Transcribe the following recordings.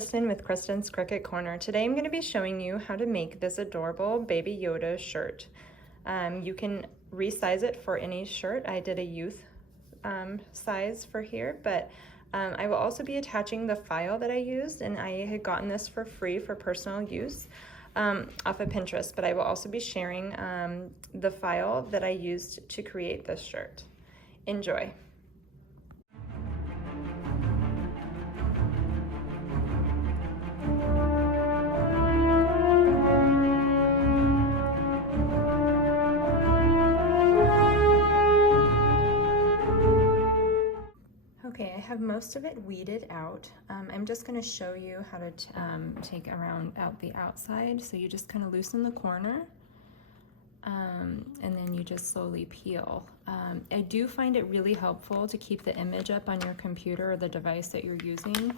Kristen with Kristen's Cricut Corner. Today I'm going to be showing you how to make this adorable Baby Yoda shirt. You can resize it for any shirt. I did a youth size for here, but I will also be attaching the file that I used, and I had gotten this for free for personal use off of Pinterest, but I will also be sharing the file that I used to create this shirt. Enjoy. Okay, I have most of it weeded out. I'm just going to show you how to take out the outside. So you just kind of loosen the corner, and then you just slowly peel. I do find it really helpful to keep the image up on your computer or the device that you're using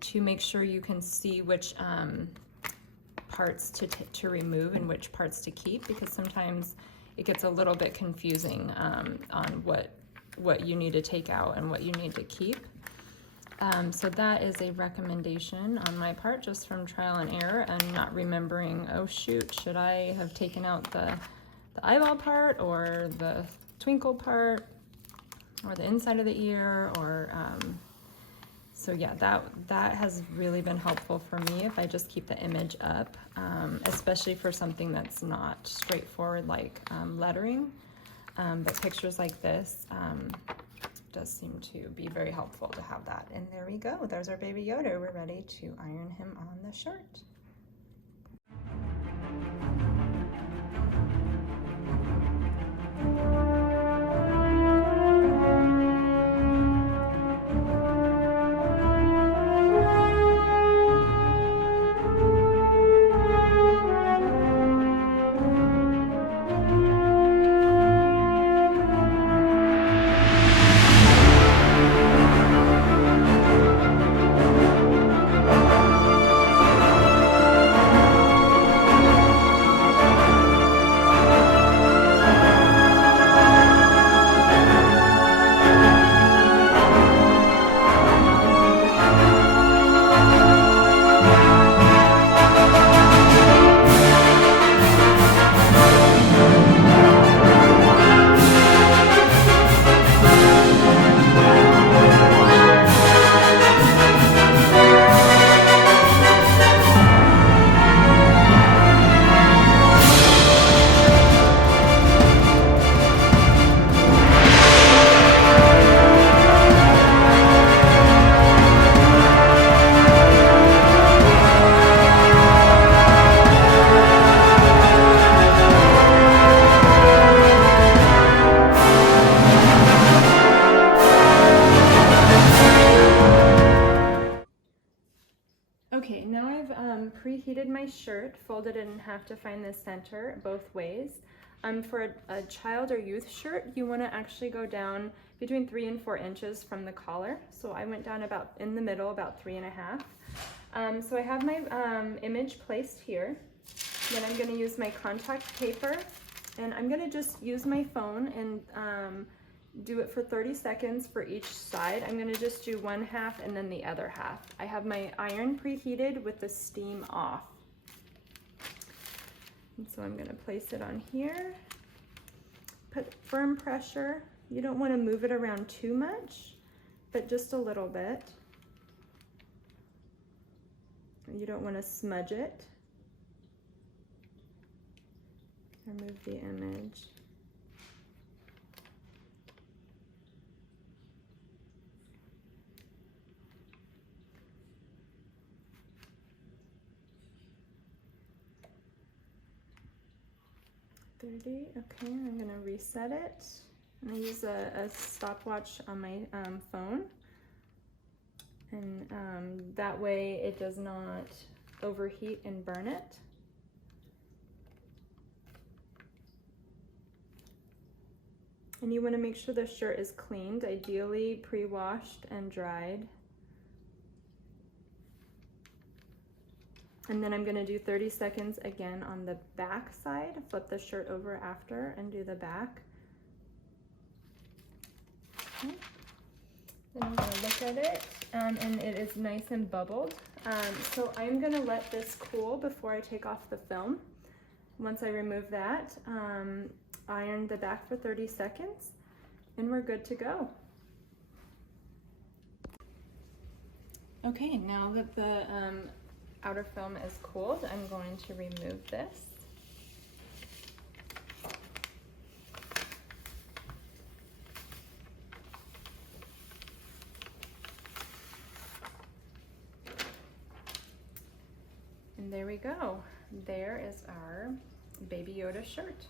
to make sure you can see which parts to remove and which parts to keep, because sometimes it gets a little bit confusing on what you need to take out and what you need to keep. So that is a recommendation on my part, just from trial and error and not remembering, oh shoot, should I have taken out the eyeball part or the twinkle part or the inside of the ear, or so yeah, that has really been helpful for me if I just keep the image up, especially for something that's not straightforward like lettering. But pictures like this does seem to be very helpful to have that. And there we go. There's our Baby Yoda. We're ready to iron him on the shirt. Okay, now I've preheated my shirt, folded it in half to find the center both ways. For a child or youth shirt, you want to actually go down between 3 and 4 inches from the collar. So I went down about in the middle, about 3.5. So I have my image placed here. Then I'm going to use my contact paper, and I'm going to just use my phone and do it for 30 seconds for each side. I'm gonna just do one half and then the other half. I have my iron preheated with the steam off. And so I'm gonna place it on here. Put firm pressure. You don't wanna move it around too much, but just a little bit. You don't wanna smudge it. Remove the image. Okay, I'm gonna reset it. I use a stopwatch on my phone, and that way it does not overheat and burn it. And you want to make sure the shirt is cleaned, ideally pre-washed and dried. And then I'm going to do 30 seconds again on the back side. Flip the shirt over after and do the back. Okay. Then I'm going to look at it, and it is nice and bubbled. So I'm gonna let this cool before I take off the film. Once I remove that, iron the back for 30 seconds and we're good to go. Okay, now that the outer film is cooled, I'm going to remove this. And there we go. There is our Baby Yoda shirt.